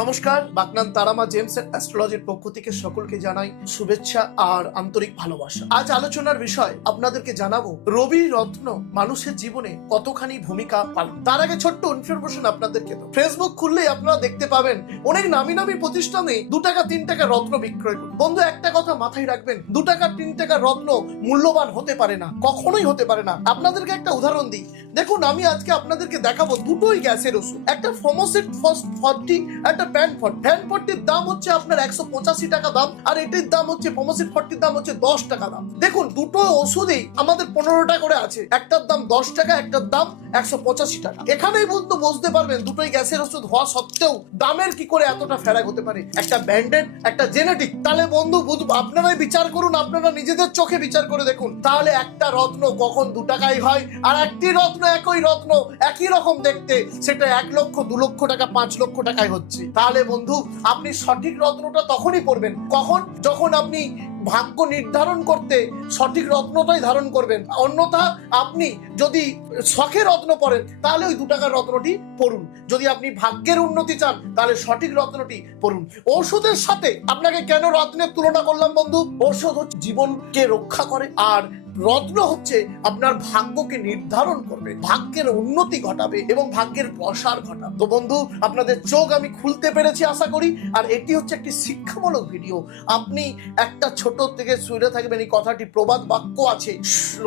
নমস্কার, বাগনান তারামা জেমস অ্যাস্ট্রোলজির পক্ষ থেকে সকলকে জানাই শুভেচ্ছা আর আন্তরিক ভালোবাসা। আজ আলোচনার বিষয় আপনাদেরকে জানাব রবি রত্ন মানুষের জীবনে কতখানি ভূমিকা পালন। তার আগে ছোট্ট ইনফরমেশন আপনাদেরকে তো ফেসবুক খুললেই আপনারা দেখতে পাবেন অনেক নামি নামি প্রতিষ্ঠানে দু টাকা, তিন টাকা রত্ন বিক্রয় করে বন্ধু, একটা কথা মাথায় রাখবেন, দু টাকা, তিন টাকা রত্ন মূল্যবান হতে পারে না, কখনোই হতে পারে না। আপনাদেরকে একটা উদাহরণ দিই। দেখুন, আমি আজকে আপনাদেরকে দেখাবো দুটোই গ্যাসের ওষুধ। একটা ফোমোসিট ফর্টি একটা প্যান ফট। প্যান ফর্টির দাম হচ্ছে আপনার একশো পঁচাশি টাকা দাম, আর এটির দাম হচ্ছে দাম হচ্ছে দশ টাকা দাম। দেখুন, দুটো ওষুধেই আমাদের পনেরোটা করে আছে। একটার দাম দশ টাকা, একটার দাম একশো পঁচাশি টাকা। এখানেই বলতো বুঝতে পারবেন, দুটোই গ্যাসের ওষুধ হওয়া সত্ত্বেও দামের কি করে এতটা ফেরাক হতে পারে? একটা ব্যান্ডেড, একটা জেনেটিক। তাহলে বন্ধু আপনারাই বিচার করুন, আপনারা নিজেদের চোখে বিচার করে দেখুন। তাহলে একটা রত্ন কখন দু টাকায় হয়, আর একটি রত্ন একই রত্ন, একই রকম দেখতে, সেটা এক লক্ষ, দু লক্ষ টাকা, পাঁচ লক্ষ টাকায় হচ্ছে। তাহলে বন্ধু, আপনি সঠিক রত্নটা তখনই পড়বেন। কখন? যখন আপনি ভাগ্য নির্ধারণ করতে সঠিক রত্নটাই ধারণ করবেন। অন্যথা আপনি যদি শখে রত্ন পড়েন, তাহলে ওই দু টাকার রত্নটি পড়ুন। যদি আপনি ভাগ্যের উন্নতি চান, তাহলে সঠিক রত্নটি পড়ুন। ঔষধের সাথে আপনাকে কেন রত্নের তুলনা করলাম বন্ধু? হচ্ছে জীবনকে রক্ষা করে, আর রত্ন হচ্ছে আপনার ভাগ্যকে নির্ধারণ করবে, ভাগ্যের উন্নতি ঘটাবে এবং ভাগ্যের প্রসার ঘটাবে। তো বন্ধু, আপনাদের চোখ আমি খুলতে পেরেছি আশা করি, আর এটি হচ্ছে একটি শিক্ষামূলক ভিডিও। আপনি একটা ছোট থেকে শুনে থাকবেন, এই কথাটি প্রবাদ বাক্য আছে,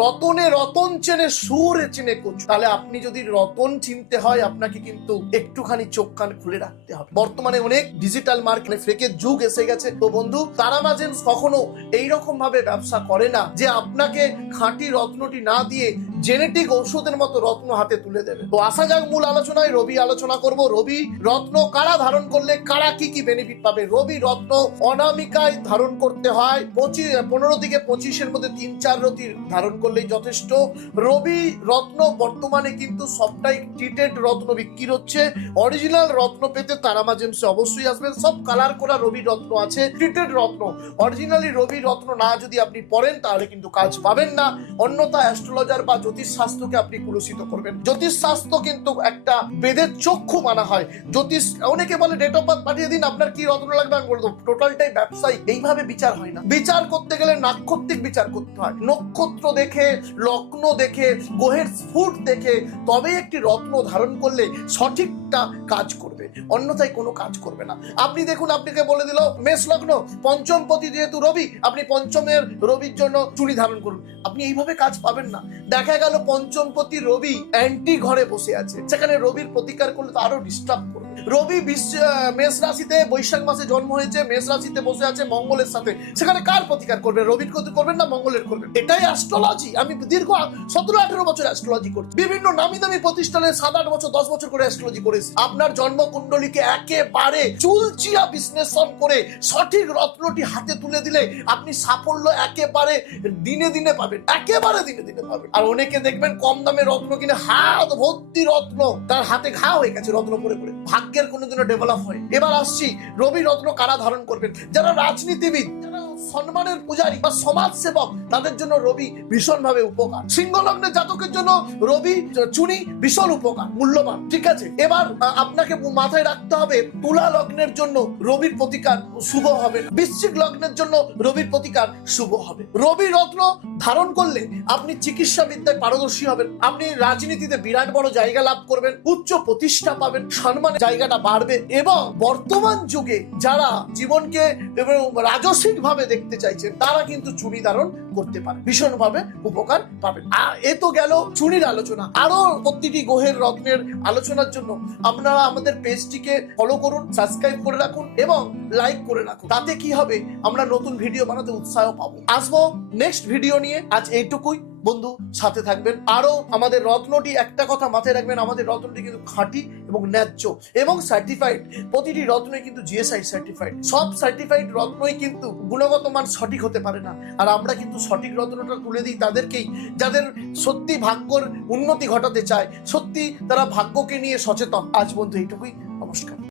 রতনে রতন চেনে, সুরে চেনে কুচ। তাহলে আপনি যদি রতন চিনতে হয়, আপনাকে কিন্তু একটুখানি চোখ কান খুলে রাখতে হবে। বর্তমানে অনেক ডিজিটাল মার্কেট ফেকের যুগ এসে গেছে। তো বন্ধু, তারা জেমস কখনো এইরকম ভাবে ব্যবসা করে না যে আপনাকে খাঁটি রত্নটি না দিয়ে জেনেটিক ঔষধের মতো রত্ন হাতে তুলে দেবে। তো আসা যাক মূল আলোচনায়, রবি আলোচনা করব। রবি, রত্ন কারা ধারণ করলে কারা কি কি বেনিফিট পাবে? রবি, রত্ন অনামিকায় ধারণ করতে হয়। পঁচিশ পনেরো থেকে পঁচিশের মধ্যে তিন, চার রতি ধারণ করলেই যথেষ্ট। রবি, রত্ন বর্তমানে কিন্তু সবটাই ট্রিটেড রত্ন বিক্রি হচ্ছে। অরিজিনাল রত্ন পেতে তারামা জেমসে অবশ্যই আসবেন। সব কালার করা রবি রত্ন আছে ট্রিটেড রত্ন। অরিজিনালি রবি রত্ন না যদি আপনি পড়েন, তাহলে কিন্তু কাজ পাবেন না, অন্যথা অ্যাস্ট্রোলজার বা জ্যোতিষ শাস্ত্রকে আপনি কুলুষিত করবেন। জ্যোতিষ শাস্ত্র কিন্তু একটা বেদের চক্ষু মানা হয়। জ্যোতিষ, অনেকে বলে ডেট অফ বার্থ পাঠিয়ে দিন, আপনার কি রত্ন লাগবে আমি বলে টোটালটাই ব্যবসায়ী। এইভাবে বিচার হয় না। বিচার করতে গেলে নাক্ষত্রিক বিচার করতে হয়। নক্ষত্র দেখে, লগ্ন দেখে, গ্রহের স্ফুট দেখে, তবে একটি রত্ন ধারণ করলে সঠিকটা কাজ করবে, অন্যথায় কোনো কাজ করবে না। আপনি দেখুন, আপনাকে বলে দিল মেষ লগ্ন, পঞ্চম পতি যেহেতু রবি, আপনি পঞ্চমের রবির জন্য চুড়ি ধারণ করুন। আপনি এইভাবে কাজ পাবেন না। দেখা গেল পঞ্চম পতি রবি অ্যান্টি ঘরে বসে আছে। সেখানে রবির প্রতিকার করলে তো আরও ডিস্টার্ব রবি বিশ্ব- মেষ রাশিতে বৈশাখ মাসে জন্ম হয়েছে, মেষ রাশিতে বসে আছে মঙ্গলের সাথে। সেখানে কার প্রতিকার করবে রবির ক্ষতি করবেন না মঙ্গলের করবেন? এটাই অ্যাস্ট্রোলজি আমি দীর্ঘ সতেরো আঠেরো বছর অ্যাস্ট্রোলজি করছি। বিভিন্ন নামি দামি প্রতিষ্ঠানে সাত আট বছর, দশ বছর করে অ্যাস্ট্রোলজি করেছি। আপনার জন্মকুণ্ডলীকে একেবারে চুলচিয়া বিশ্লেষণ করে সঠিক রত্নটি হাতে তুলে দিলে আপনি সাফল্য একেবারে দিনে দিনে পাবেন। একেবারে দিনে দিনে পাবেন। আর অনেকে দেখবেন কম দামে রত্ন কিনে, হাত ভর্তি রত্ন তার হাতে ঘা হয়ে গেছে রত্ন পরে পরে। ভাগ্যের কোনোদিনও ডেভেলপ হয় এবার আসছি রবি রত্ন কারা ধারণ করবেন যারা রাজনীতিবিদ সম্মানের পূজারী বা সমাজ সেবক তাদের জন্য রবি ভীষণ ভাবে উপকার। সিংহ লগ্নের জাতকের জন্য রবি চুনি ভীষণ উপকার, মূল্যবান। ঠিক আছে? এবার আপনাকে মাথায় রাখতে হবে, তুলা লগ্নের জন্য রবির প্রতিকার শুভ হবে বৃশ্চিক লগ্নের জন্য রবির প্রতিকার শুভ হবে। রবি রত্ন ধারণ করলে আপনি চিকিৎসা বিদ্যায় পারদর্শী হবেন, আপনি রাজনীতিতে বিরাট বড় জায়গা লাভ করবেন, উচ্চ প্রতিষ্ঠা পাবেন, সম্মানের জায়গাটা বাড়বে এবং বর্তমান যুগে যারা জীবনকে রাজস্বিক ভাবে দেখতে চাইছেন তারা কিন্তু চুরি ধারণ করতে পারে, ভীষণভাবে উপকার পাবেন আর এ তো গেল চুরির আলোচনা। আরও প্রতিটি গ্রহের রত্নের আলোচনার জন্য আপনারা আমাদের পেজটিকে ফলো করুন সাবস্ক্রাইব করে রাখুন এবং লাইক করে রাখুন। তাতে কি হবে? আমরা নতুন ভিডিও বানাতে উৎসাহ পাবো। আসব নেক্সট ভিডিও নিয়ে। আজ এইটুকুই। বন্ধু, সাথে থাকবেন। আরও আমাদের রত্নটি, একটা কথা মাথায় রাখবেন, আমাদের রত্নটি কিন্তু খাঁটি এবং ন্যায্য এবং সার্টিফাইড প্রতিটি রত্নই কিন্তু জিএসআই সার্টিফাইড সব সার্টিফাইড রত্নই কিন্তু গুণগত মান সঠিক হতে পারে না। আর আমরা কিন্তু সঠিক রত্নটা তুলে দিই তাদেরকেই, যাদের সত্যি ভাগ্যর উন্নতি ঘটাতে চায়, সত্যি তারা ভাগ্যকে নিয়ে সচেতন। আজ বন্ধু এইটুকুই। নমস্কার।